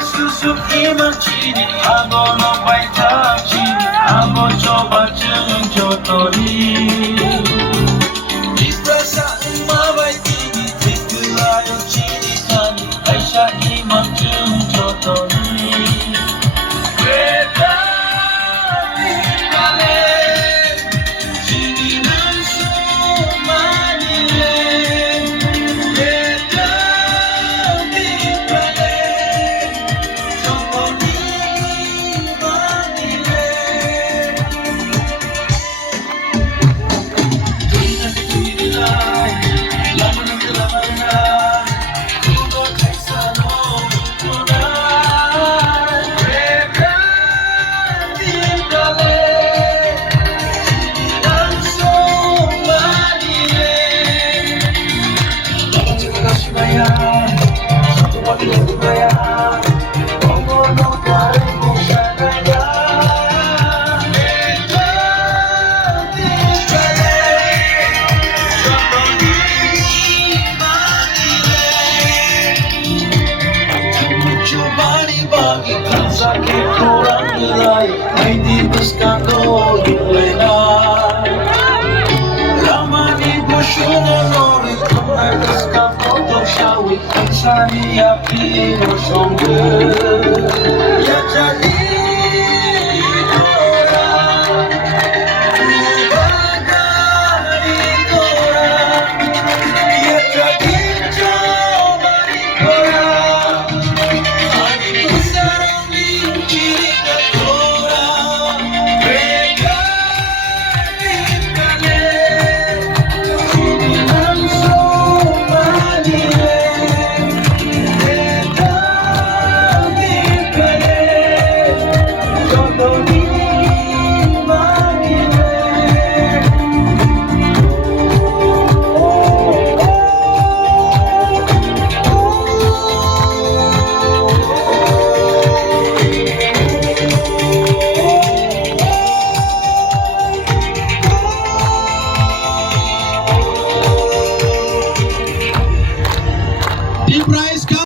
susu imagine Agora vai tagine Amo coba jeng jotori Istasa uma vai tini Tekulayo chini kani Aisha imam jeng jotori Beda di kale Jininan sumanile Beda di kale Jotori manile Tuina tuinilai Laman laman Kudo kaisa no mutunai Beda di kale Jininan sumanile Laman chikagashimaya Sotobagi legumaya Kongo no kare kushanaya Beda di kale Jotori manile Mucho bani bagi kansa ke kurang nilai Ay di buscando yulena Ramani boşuna lori Kumar kıskan foto şavi Kansani yapıyor songu Ya jadi